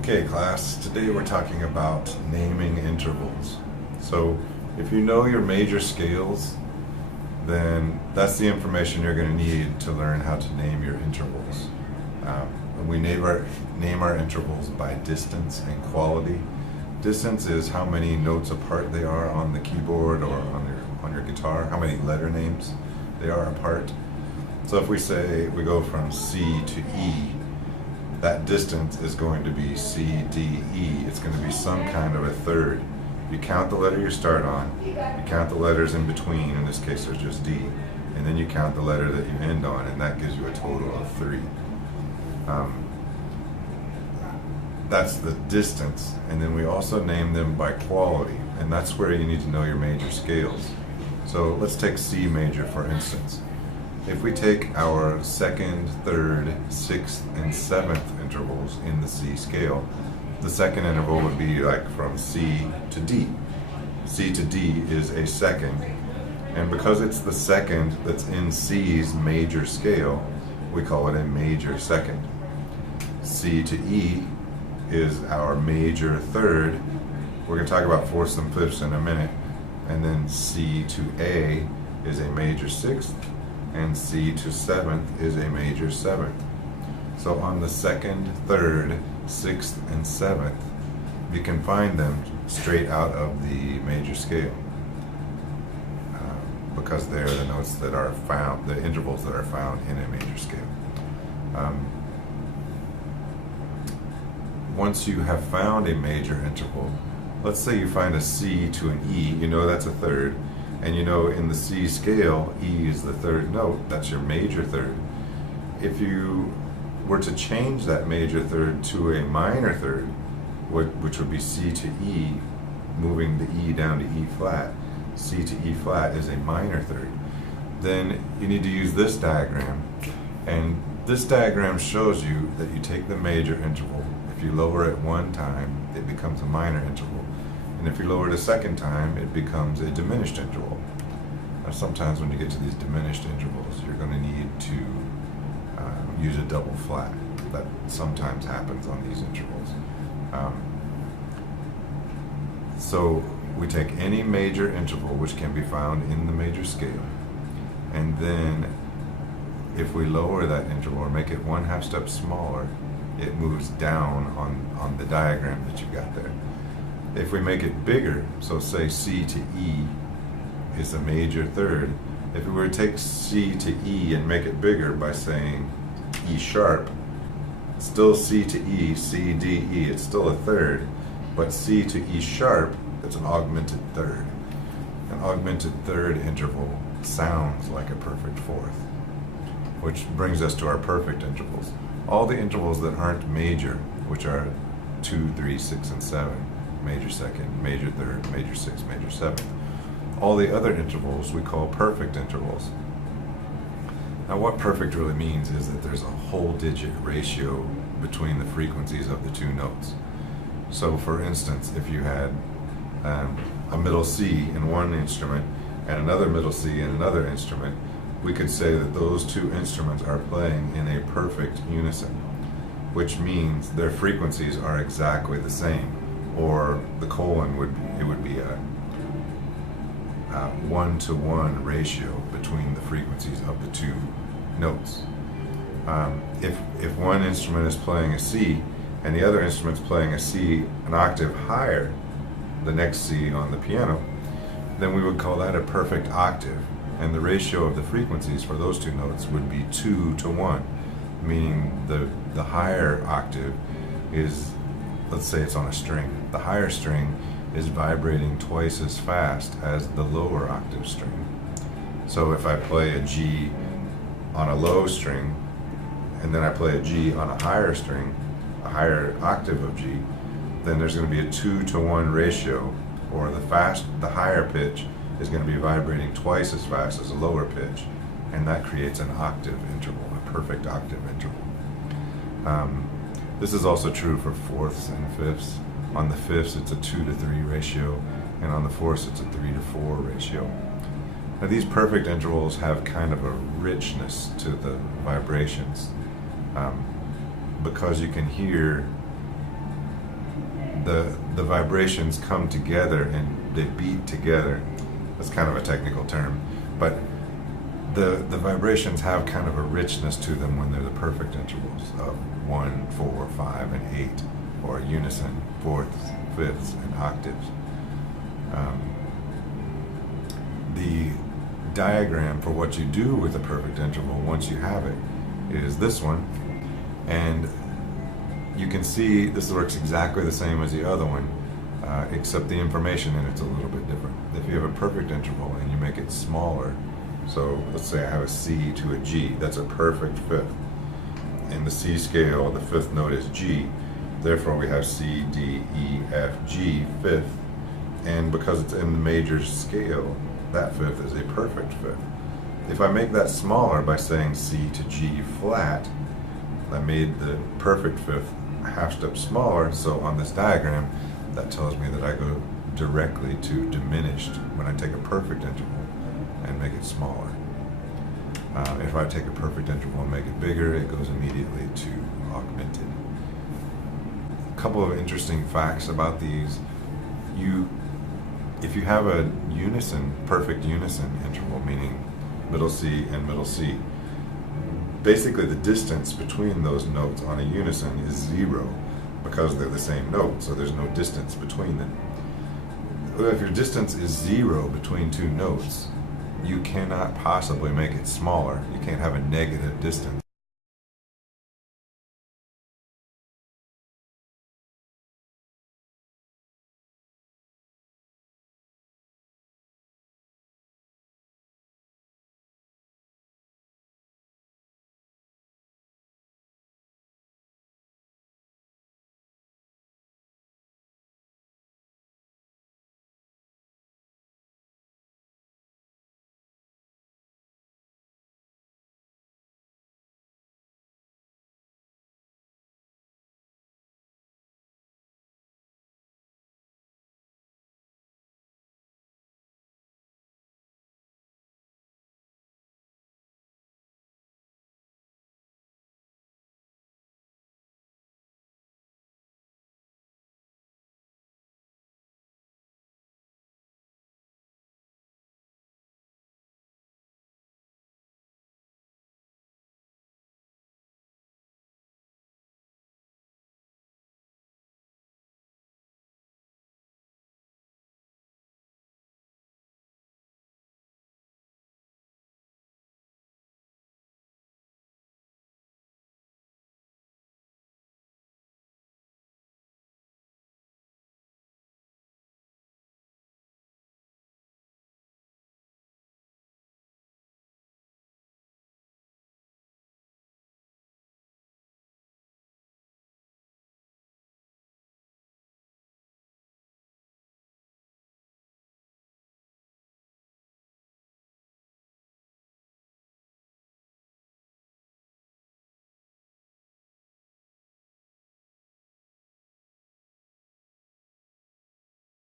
Okay, class, today we're talking about naming intervals. So if you know your major scales, then that's the information you're going to need to learn how to name your intervals. We name our intervals by distance and quality. Distance is how many notes apart they are on the keyboard or on your guitar, how many letter names they are apart. So if we say we go from C to E, that distance is going to be C, D, E. It's going to be some kind of a third. You count the letter you start on, you count the letters in between, in this case there's just D, and then you count the letter that you end on, and that gives you a total of 3. That's the distance, and then we also name them by quality, and that's where you need to know your major scales. So let's take C major for instance. If we take our second, third, sixth, and seventh intervals in the C scale, the second interval would be like from C to D. C to D is a second, and because it's the second that's in C's major scale, we call it a major second. C to E is our major third. We're going to talk about fourths and fifths in a minute. And then C to A is a major sixth, and C to seventh is a major seventh. So on the second, third, sixth, and seventh, you can find them straight out of the major scale because they're the notes that are found, the intervals that are found in a major scale. Once you have found a major interval, let's say you find a C to an E, you know that's a third, and you know in the C scale, E is the third note, that's your major third. If you were to change that major third to a minor third, which would be C to E, moving the E down to E flat, C to E flat is a minor third, then you need to use this diagram, and this diagram shows you that you take the major interval. If you lower it one time, it becomes a minor interval. And if you lower it a second time, it becomes a diminished interval. Now sometimes when you get to these diminished intervals, you're going to need to use a double flat. That sometimes happens on these intervals. So we take any major interval which can be found in the major scale, and then if we lower that interval or make it 1/2 step smaller, it moves down on the diagram that you got there. If we make it bigger, so say C to E is a major third, if we were to take C to E and make it bigger by saying E sharp, still C to E, C, D, E, it's still a third, but C to E sharp, it's an augmented third. An augmented third interval sounds like a perfect fourth, which brings us to our perfect intervals. All the intervals that aren't major, which are 2, 3, 6, and 7, major second, major third, major sixth, major seventh, all the other intervals we call perfect intervals. Now what perfect really means is that there's a whole digit ratio between the frequencies of the two notes. So for instance, if you had a middle C in one instrument and another middle C in another instrument, we could say that those two instruments are playing in a perfect unison, which means their frequencies are exactly the same, or the colon would be a 1-to-1 ratio between the frequencies of the two notes. If one instrument is playing a C and the other instrument's playing a C an octave higher, the next C on the piano, then we would call that a perfect octave. And the ratio of the frequencies for those two notes would be 2-to-1, meaning the higher octave is, let's say it's on a string, the higher string is vibrating twice as fast as the lower octave string. So if I play a G on a low string, and then I play a G on a higher string, a higher octave of G, then there's going to be a 2-to-1 ratio, or the higher pitch is going to be vibrating twice as fast as a lower pitch, and that creates an octave interval, a perfect octave interval. This is also true for fourths and fifths. On the fifths it's a 2-to-3 ratio, and on the fourths it's a 3-to-4 ratio. Now these perfect intervals have kind of a richness to the vibrations because you can hear the vibrations come together and they beat together. That's kind of a technical term, but the vibrations have kind of a richness to them when they're the perfect intervals of 1, 4, 5, and 8, or unison, fourths, fifths, and octaves. The diagram for what you do with a perfect interval once you have it is this one, and you can see this works exactly the same as the other one, except the information in it's a little bit different. If you have a perfect interval and you make it smaller, so let's say I have a C to a G, that's a perfect fifth. In the C scale, the fifth note is G, therefore we have C, D, E, F, G, fifth, and because it's in the major scale, that fifth is a perfect fifth. If I make that smaller by saying C to G flat, I made the perfect fifth a half step smaller, so on this diagram, that tells me that I go directly to diminished when I take a perfect interval and make it smaller. If I take a perfect interval and make it bigger, it goes immediately to augmented. A couple of interesting facts about these. If you have a unison, perfect unison interval, meaning middle C and middle C, basically the distance between those notes on a unison is 0 because they're the same note, so there's no distance between them. If your distance is 0 between two notes, you cannot possibly make it smaller. You can't have a negative distance.